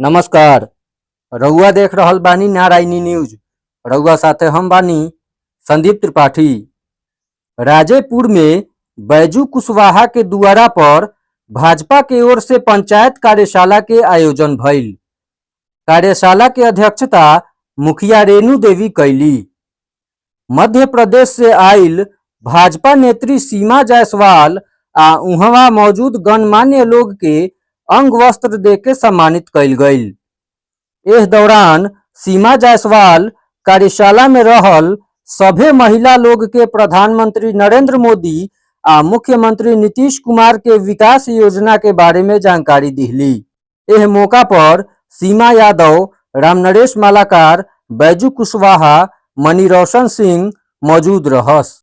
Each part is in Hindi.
नमस्कार। रउआ देख रहल बानी नारायणी न्यूज। रउआ साथे हम बानी संदीप त्रिपाठी। राजेपुर में बैजू कुशवाहा के दुआरा पर भाजपा के ओर से पंचायत कार्यशाला के आयोजन भइल। कार्यशाला के अध्यक्षता मुखिया रेणु देवी कैली। मध्य प्रदेश से आइल भाजपा नेत्री सीमा जायसवाल आ उहवा मौजूद गणमान्य लोग के अंग वस्त्र दे के सम्मानित कैल गईल। इस दौरान सीमा जायसवाल कार्यशाला में रहल सभे महिला लोग के प्रधानमंत्री नरेंद्र मोदी आ मुख्यमंत्री नीतीश कुमार के विकास योजना के बारे में जानकारी दिहली। एह मौका पर सीमा यादव, रामनरेश मालाकार, बैजू कुशवाहा, मनी रोशन सिंह मौजूद रहस।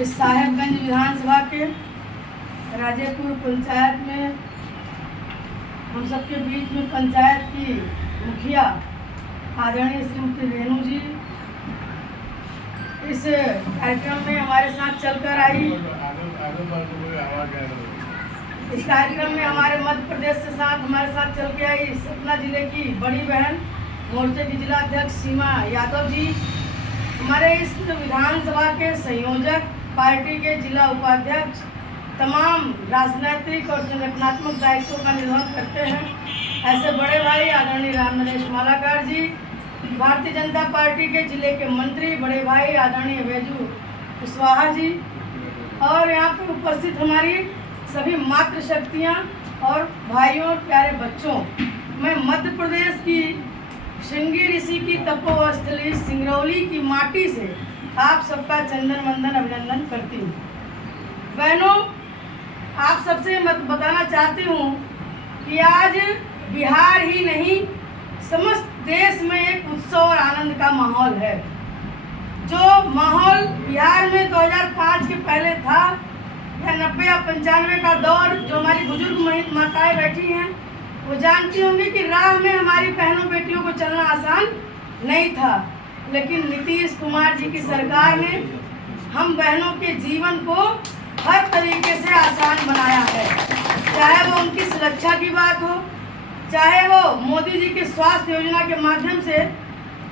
इस साहेबगंज विधानसभा के राजेपुर पंचायत में हम सबके बीच में पंचायत की मुखिया आदरणीय श्रीमती रेणु जी इस कार्यक्रम में हमारे साथ चलकर आई। इस कार्यक्रम में हमारे मध्य प्रदेश से साथ हमारे साथ चल के आई सतना जिले की बड़ी बहन मोर्चे की जिला अध्यक्ष सीमा यादव जी, हमारे इस विधानसभा के संयोजक, पार्टी के जिला उपाध्यक्ष, तमाम राजनीतिक और संगठनात्मक दायित्वों का निर्वहन करते हैं ऐसे बड़े भाई आदरणीय रामनरेश मालाकार जी, भारतीय जनता पार्टी के जिले के मंत्री बड़े भाई आदरणीय बैजू कुशवाहा जी, और यहाँ पर उपस्थित हमारी सभी मातृशक्तियाँ और भाइयों प्यारे बच्चों। मैं मध्य प्रदेश की श्रृंगी ऋषि की तपोस्थली सिंगरौली की माटी से आप सबका चंदन वंदन अभिनंदन करती हूँ। बहनों, आप सबसे मैं बताना चाहती हूँ कि आज बिहार ही नहीं समस्त देश में एक उत्सव और आनंद का माहौल है। जो माहौल बिहार में 2005 के पहले था या 90 या 95 का दौर, जो हमारी बुजुर्ग माताएं बैठी हैं वो जानती होंगी कि राह में हमारी बहनों बेटियों को चलना आसान नहीं था, लेकिन नीतीश कुमार जी की सरकार ने हम बहनों के जीवन को हर तरीके से आसान बनाया है। चाहे वो उनकी सुरक्षा की बात हो, चाहे वो मोदी जी के स्वास्थ्य योजना के माध्यम से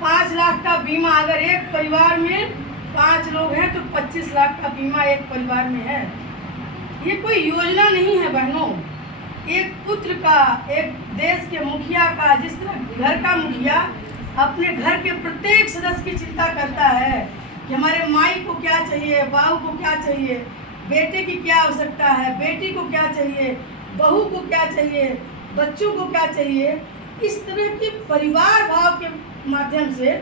5 लाख का बीमा, अगर एक परिवार में 5 लोग हैं तो 25 लाख का बीमा एक परिवार में है। ये कोई योजना नहीं है बहनों, एक पुत्र का, एक देश के मुखिया का, जिस तरह घर का मुखिया अपने घर के प्रत्येक सदस्य की चिंता करता है कि हमारे माई को क्या चाहिए, बाबू को क्या चाहिए, बेटे की क्या आवश्यकता है, बेटी को क्या चाहिए, बहू को क्या चाहिए, बच्चों को क्या चाहिए, इस तरह की परिवार भाव के माध्यम से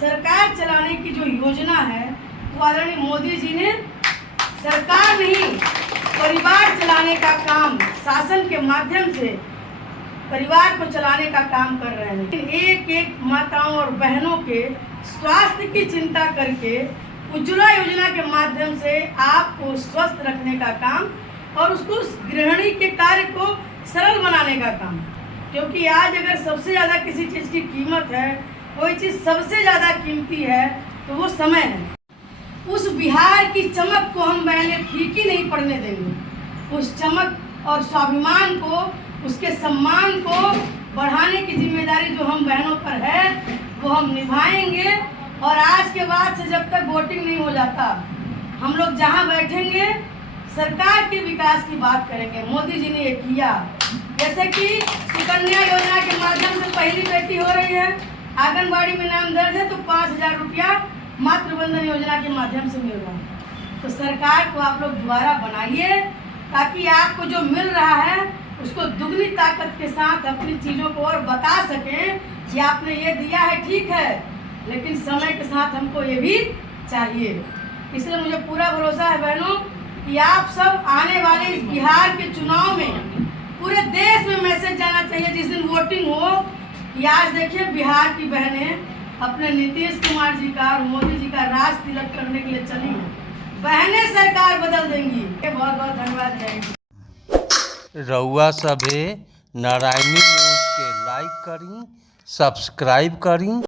सरकार चलाने की जो योजना है वो आदरणीय मोदी जी ने सरकार नहीं परिवार चलाने का काम शासन के माध्यम से परिवार को चलाने का काम कर रहे हैं। एक एक माताओं और बहनों के स्वास्थ्य की चिंता करके उज्ज्वला योजना के माध्यम से आपको स्वस्थ रखने का काम और उसको गृहिणी के कार्य को सरल बनाने का काम, क्योंकि आज अगर सबसे ज़्यादा किसी चीज़ की कीमत है, कोई चीज़ सबसे ज़्यादा कीमती है तो वो समय है। उस बिहार की चमक को हम बहनें फीकी नहीं पड़ने देंगे। उस चमक और स्वाभिमान को, उसके सम्मान को बढ़ाने की जिम्मेदारी जो हम बहनों पर है वो हम निभाएंगे। और आज के बाद से जब तक वोटिंग नहीं हो जाता, हम लोग जहां बैठेंगे सरकार के विकास की बात करेंगे। मोदी जी ने ये किया, जैसे कि सुकन्या योजना के माध्यम से पहली बेटी हो रही है, आंगनबाड़ी में नाम दर्ज है तो 5000 रुपया मातृवंदन योजना के माध्यम से मिल रहा है। तो सरकार को आप लोग दोबारा बनाइए ताकि आपको जो मिल रहा है उसको दुगनी ताकत के साथ अपनी चीज़ों को और बता सकें कि आपने ये दिया है ठीक है, लेकिन समय के साथ हमको ये भी चाहिए। इसलिए मुझे पूरा भरोसा है बहनों कि आप सब आने वाले इस बिहार के चुनाव में पूरे देश में मैसेज जाना चाहिए जिस दिन वोटिंग हो कि आज देखिए बिहार की बहनें अपने नीतीश कुमार जी का और मोदी जी का राज तिलक करने के लिए चली हैं। बहनें सरकार बदल देंगी। बहुत बहुत धन्यवाद। जय। रउआ सभे नारायणी न्यूज के लाइक करी, सब्सक्राइब करी।